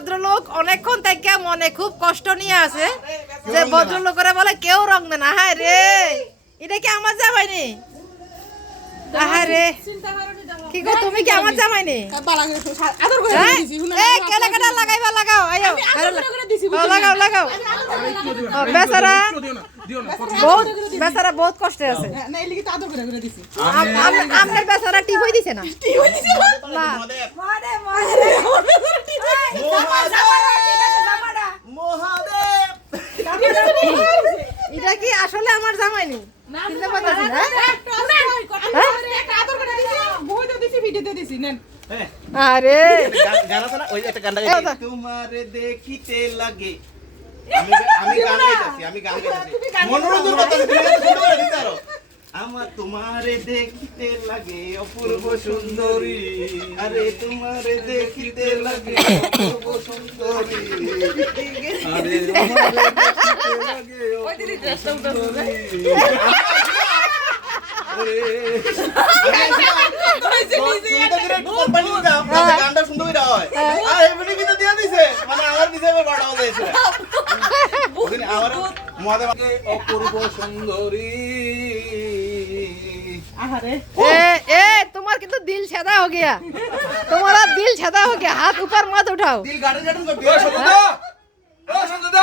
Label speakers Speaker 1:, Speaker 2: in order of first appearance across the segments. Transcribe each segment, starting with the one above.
Speaker 1: ভদ্রলোক অনেকক্ষণ থেকে মনে খুব কষ্ট নিয়ে আছে যে ভদ্রলোকেরা বলে কেউ রং দেয় না। হ্যাঁ রে! এটা কি আমার জামাই নি আহা রে! কি গো তুমি কি আমার জামাই নি
Speaker 2: আদর করে
Speaker 1: হ্যাঁ?
Speaker 2: দিছি।
Speaker 1: এই কেলা কেলা লাগাইবা লাগাও লাগাও লাগাও বেচারা বহুত বেচারা বহুত কষ্টে আছে। আপনার বেচারা টিপ হয়ে দিছে না? না
Speaker 3: মহাদেব
Speaker 1: এটা কি আসলে আমার জামাই নি
Speaker 2: না
Speaker 1: চিনতে পারতেছি না
Speaker 2: নেন
Speaker 1: আরে।
Speaker 3: তোমারে দেখিতে লাগে আমি আমি গান গাইতাছি আমি গান গাইতাছি মনোরঞ্জন করতেছি তুমি গান শুনতে পারো দিতে পারো আমার তোমারে দেখিতে লাগে অপূর্ব সুন্দরী আরে। তোমারে দেখিতে লাগে অপূর্ব সুন্দরী আরে তোমারে দেখিতে লাগে অপূর্ব সুন্দরী গানটা সুন্দর করে হয় আর এমনি কিন্তু দিয়ে দিছে মানে আমার দিছে এবার বারোটা বাজে এসে ওদিন আমার মহাদেব আমাকে অপূর্ব সুন্দরী
Speaker 2: আহারে
Speaker 1: ए ए तुम्हारा कितना दिल छेदा हो गया तुम्हारा दिल छेदा हो गया हाथ ऊपर मत उठाओ
Speaker 3: দিল গার্ডেন গার্ডেন করবি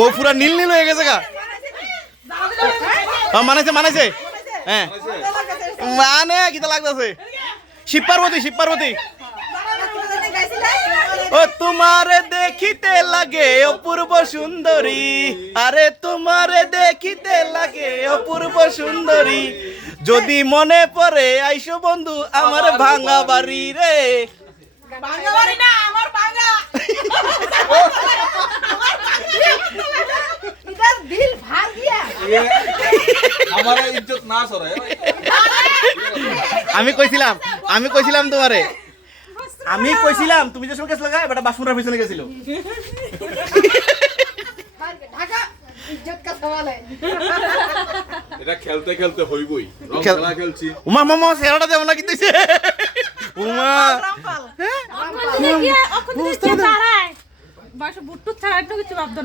Speaker 3: ও পুরা নীল নীল হয়ে গেছে গা। মানাইছে মানাইছে। হ্যাঁ। মানে কিতা লাগতেছে। শিব পার্বতী শিব পার্বতী। ও, তোমারে দেখিতে লাগে, অপূর্ব সুন্দরী। আরে, তোমারে দেখিতে লাগে, অপূর্ব সুন্দরী। যদি মনে পড়ে, আইসো বন্ধু, আমার ভাঙা বাড়ি রে।
Speaker 2: বাংলা বাড়ি না, আমার
Speaker 3: আমি কইছিলাম আমি কইছিলাম তোমারে। আমি কইছিলাম তুমি যে সব কেস লাগা বেটা বাসমুরার পিছনে গেছিল।
Speaker 4: খেলতে খেলতে
Speaker 3: উমা
Speaker 2: ছাড়া একটু কিছু ভাবতো